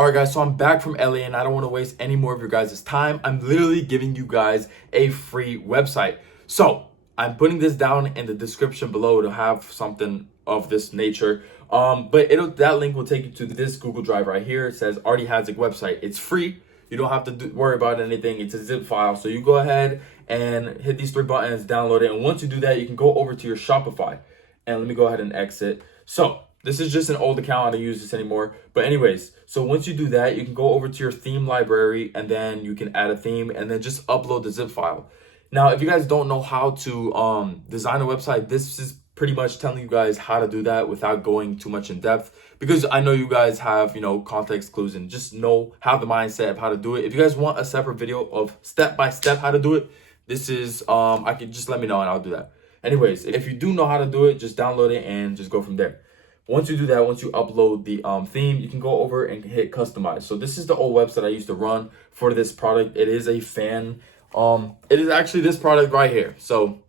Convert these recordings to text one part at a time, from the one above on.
Alright guys, so I'm back from LA and I don't want to waste any more of your guys' time. I'm literally giving you guys a free website. So I'm putting this down in the description below to have something of this nature. But that link will take you to this Google Drive right here. It says Ardi Hadzic website. It's free. You don't have to worry about anything. It's a zip file. So you go ahead and hit these three buttons, download it. And once you do that, you can go over to your Shopify. And let me go ahead and exit. So this is just an old account. I don't use this anymore. But anyways, so once you do that, you can go over to your theme library and then you can add a theme and then just upload the zip file. Now, if you guys don't know how to design a website, this is pretty much telling you guys how to do that without going too much in depth, because I know you guys have, context clues and just have the mindset of how to do it. If you guys want a separate video of step-by-step how to do it, this is, I can just let me know and I'll do that. Anyways, if you do know how to do it, just download it and just go from there. Once you do that, once you upload the theme, you can go over and hit customize. So this is the old website I used to run for this product. It is a fan. It is actually this product right here. So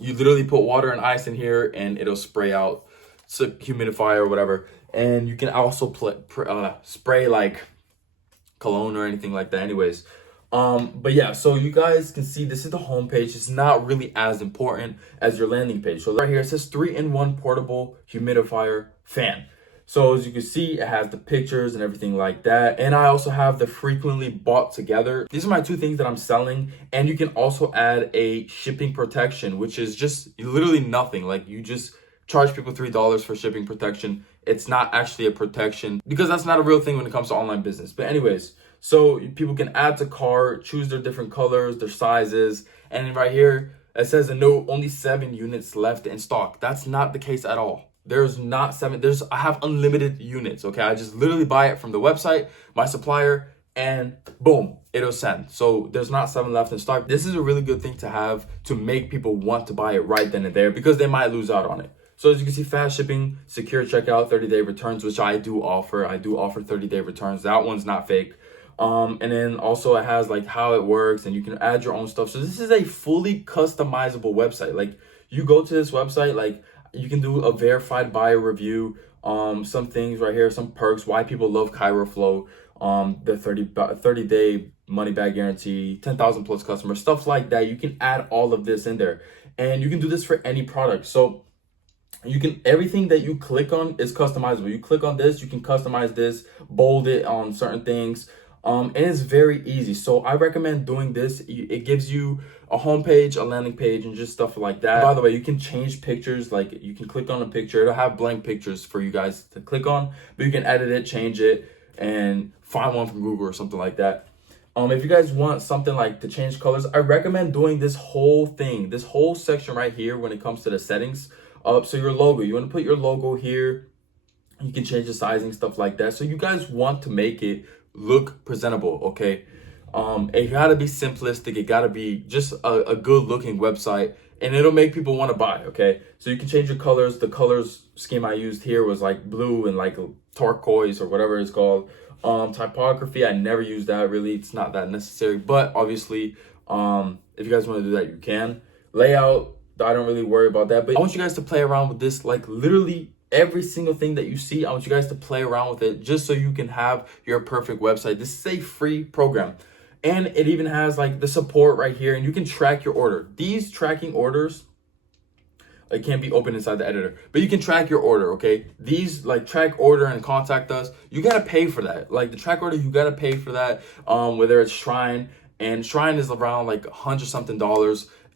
you literally put water and ice in here and it'll spray out. It's a humidifier or whatever. And you can also spray like cologne or anything like that. Anyways, but yeah, so you guys can see this is the home page. It's not really as important as your landing page. So right here it says 3-in-1 portable humidifier fan. So as you can see, it has the pictures and everything like that. And I also have the frequently bought together. These are my two things that I'm selling. And you can also add a shipping protection, which is just literally nothing. Like you just charge people $3 for shipping protection. It's not actually a protection because that's not a real thing when it comes to online business. But anyways, so people can add to cart, choose their different colors, their sizes. And then right here, it says a note, only 7 units left in stock. That's not the case at all. There's not 7. I have unlimited units, okay? I just literally buy it from the website, my supplier, and boom, it'll send. So there's not 7 left in stock. This is a really good thing to have to make people want to buy it right then and there because they might lose out on it. So as you can see, fast shipping, secure checkout, 30-day returns, which I do offer. I do offer 30-day returns. That one's not fake. And then also it has like how it works and you can add your own stuff. So this is a fully customizable website. Like you go to this website, like you can do a verified buyer review, some things right here, some perks, why people love ChiroFlow, the 30-day money back guarantee, 10,000 plus customers, stuff like that. You can add all of this in there and you can do this for any product. So you can, everything that you click on is customizable. You click on this, you can customize this, bold it on certain things. And it's very easy. So I recommend doing this. It gives you a homepage, a landing page, and just stuff like that. By the way, you can change pictures. Like you can click on a picture. It'll have blank pictures for you guys to click on, but you can edit it, change it, and find one from Google or something like that. If you guys want something like to change colors, I recommend doing this whole thing, this whole section right here when it comes to the settings. So your logo, you want to put your logo here. You can change the sizing, stuff like that. So you guys want to make it look presentable, okay? It gotta be simplistic. It gotta be just a good looking website and it'll make people want to buy, okay? So you can change your colors. The colors scheme I used here was like blue and like turquoise or whatever it's called. Typography, I never use that really. It's not that necessary, but obviously, if you guys want to do that, you can. Layout, I don't really worry about that, but I want you guys to play around with this, like literally every single thing that you see. I want you guys to play around with it just so you can have your perfect website. This is a free program and it even has like the support right here and you can track your order. These tracking orders, it can't be open inside the editor, but you can track your order, okay? These like track order and contact us, you gotta pay for that. Like the track order, you gotta pay for that, whether it's Shrine, and Shrine is around like $100-something.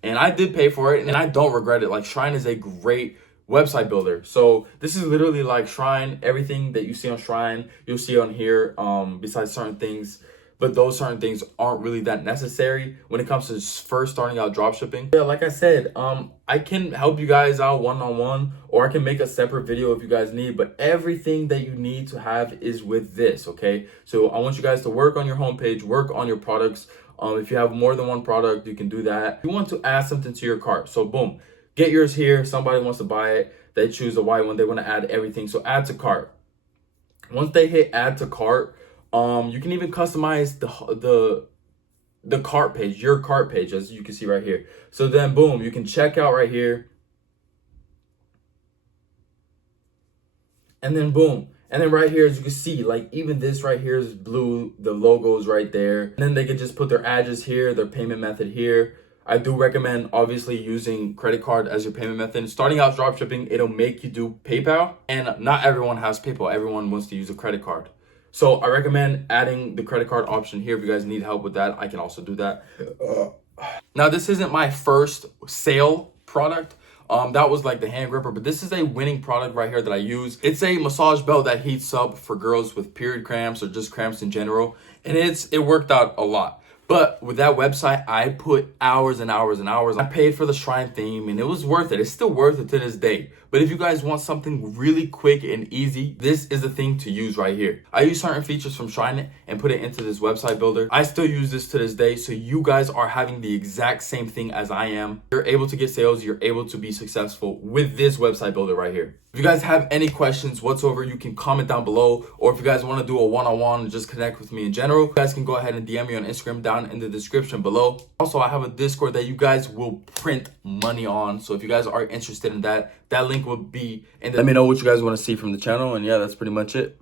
And I did pay for it and I don't regret it. Like Shrine is a great website builder. So this is literally like Shrine. Everything that you see on Shrine, you'll see on here, besides certain things. But those certain things aren't really that necessary when it comes to first starting out dropshipping. Yeah, like I said, I can help you guys out one-on-one, or I can make a separate video if you guys need, but everything that you need to have is with this, okay? So I want you guys to work on your homepage, work on your products. If you have more than one product, you can do that. You want to add something to your cart. So boom, get yours here. Somebody wants to buy it. They choose the white one. They want to add everything. So add to cart. Once they hit add to cart, you can even customize the cart page, your cart page, as you can see right here. So then boom, you can check out right here. And then boom. And then right here, as you can see, like even this right here is blue, the logo's right there. And then they can just put their address here, their payment method here. I do recommend obviously using credit card as your payment method. Starting out dropshipping, it'll make you do PayPal, and not everyone has PayPal. Everyone wants to use a credit card. So I recommend adding the credit card option here. If you guys need help with that, I can also do that. Now, this isn't my first sale product. That was like the hand gripper, but this is a winning product right here that I use. It's a massage belt that heats up for girls with period cramps or just cramps in general. And it worked out a lot. But with that website, I put hours and hours and hours. I paid for the shrine theme and it was worth it. It's still worth it to this day. But if you guys want something really quick and easy, this is the thing to use right here. I use certain features from Shrine and put it into this website builder. I still use this to this day. So you guys are having the exact same thing as I am. You're able to get sales. You're able to be successful with this website builder right here. If you guys have any questions whatsoever, you can comment down below. Or if you guys want to do a one-on-one and just connect with me in general, you guys can go ahead and DM me on Instagram down in the description below. Also, I have a Discord that you guys will print money on. So if you guys are interested in that, that link will be in the... Let me know what you guys want to see from the channel. And yeah, that's pretty much it.